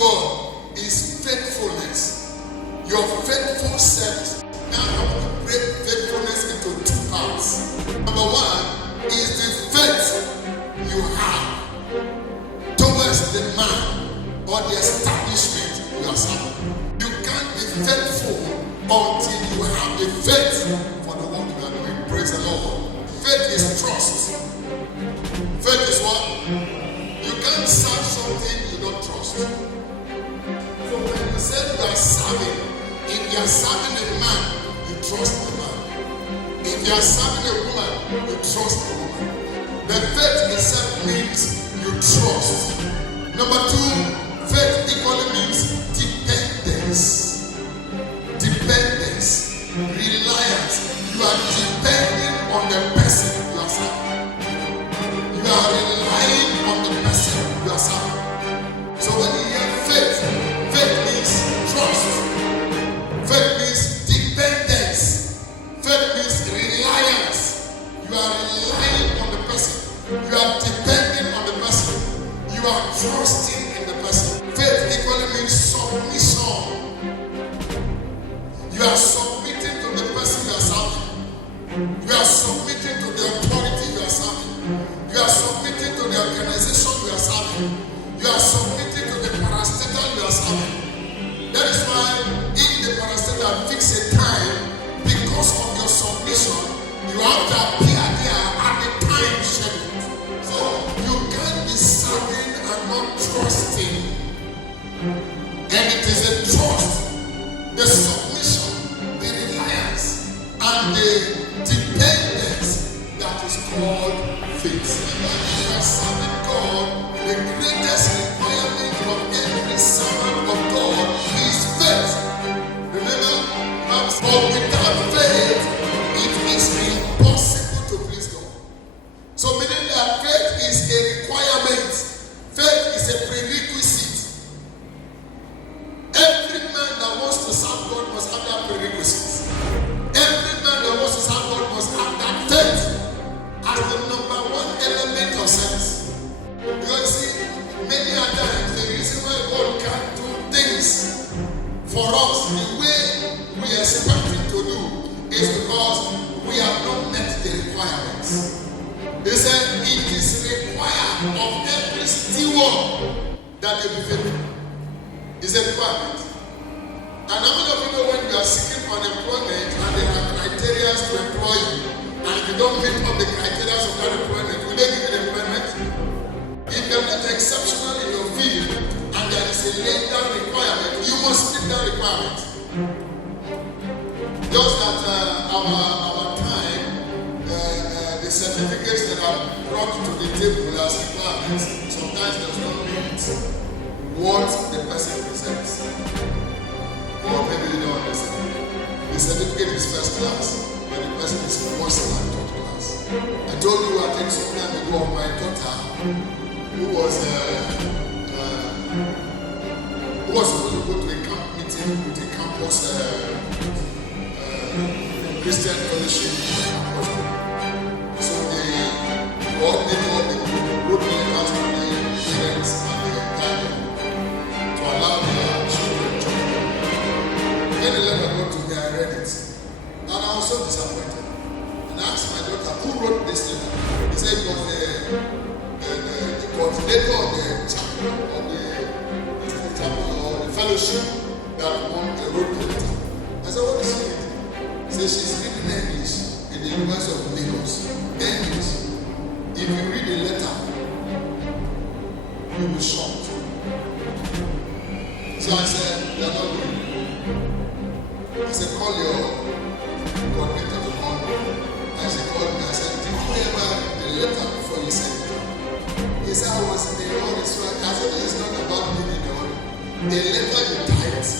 word is faithfulness. Your faithful service. Now I want to break faithfulness into two parts. Number one is the faith you have towards the man or the establishment you are serving. You can't be faithful until you have the faith for the work you are doing. Praise the Lord. Faith is trust. Faith is what? You can't serve something you don't trust. So when you say you are serving, if you are serving a man, you trust the man. If you are serving a woman, you trust the woman. The faith itself means you trust. Number two, faith equally means dependence. Dependence, reliance. You are depending on the person you are serving. You are relying on the person you are serving. So when you hear faith, faith means trust. Faith means dependence. Faith means reliance. You are relying on the person. You are depending on the person. You are trusting in the person. Faith equally means submission. You are submitting to the person you are serving. You are submitting to the authority you are serving. You are submitting to the organization you are serving. You are submitting to the parastatal you are serving. That is why if the parastatal fix a time, because of your submission, you have to appear there at the time scheduled. So you can't be serving and not trusting. And it is a trust, the submission, the reliance, and the dependence that is called faith. When you are serving God, the greatest requirement of every servant of God is faith. Remember, but without faith, it is impossible to please God. So meaning that faith is a requirement. Faith is a prerequisite. Every man that wants to serve God must have that prerequisite. Every man that wants to serve God must have that faith as the number one element of service. Because see, many a times the reason why God can't do things for us the way we expect Him to do is because we have not met the requirements. He said it is required of every steward that they be faithful. It's a requirement. And how many of you know when you are seeking for employment and there are criteria to employ you, and if you don't meet up the criteria of that employment, will they give you the employment? If you are not exceptional in your field and there is a laid down requirement, you must meet that requirement. Just that our time, the certificates that are brought to the table as requirements sometimes does not meet what the person presents. Or maybe you don't understand. The certificate is first class, but the person is first and third class. I told you I think some time ago of my daughter who was supposed to go to a camp meeting with a campus Christian fellowship. So they coordinated all the group leaders to the parents and the guardian to allow their children to join. When the letter got to me, I read it. And I was so disappointed. And I asked my daughter, who wrote this letter? He said it was the coordinator of the chapel or the fellowship that wrote the letter. I said, what is she reading? He said, she's reading English in the University of Lagos. English. If you read the letter, you will be shocked. So I said, you're not reading. I said, call your coordinator to call me. I said, call me. I said, did you ever read the letter before you sent it? He said, I was in the hurry. So I said, it's not about me in the hurry. The letter you typed.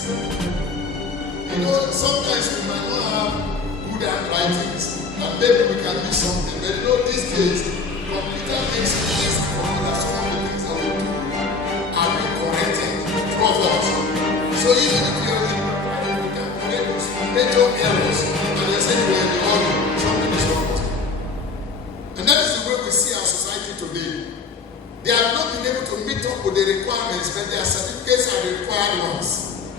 You know, sometimes we might not have good handwritings, and maybe we can do something. But you know, these days, computer makes it easy for us that some of the things that we do are being corrected through us. So even if you're major errors, and they say we're in the order, something is wrong with you. And that is the way we see our society today. They have not been able to meet up with the requirements, but their certificates are the required ones.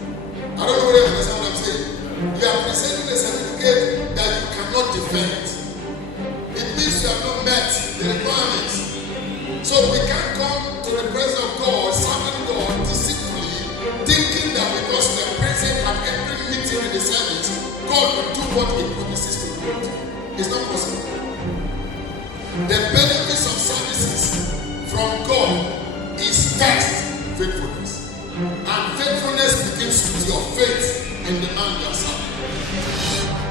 I don't know whether you understand what I'm saying. You are presenting a certificate that you cannot defend. It means you have not met the requirements. So we can't come to the presence of God, serving God deceitfully, thinking that because we are present at every meeting in the service, God will do what He promises to do. It's not possible. The benefits of services from God is first faithfulness. And faithfulness begins with your faith in the man you are serving.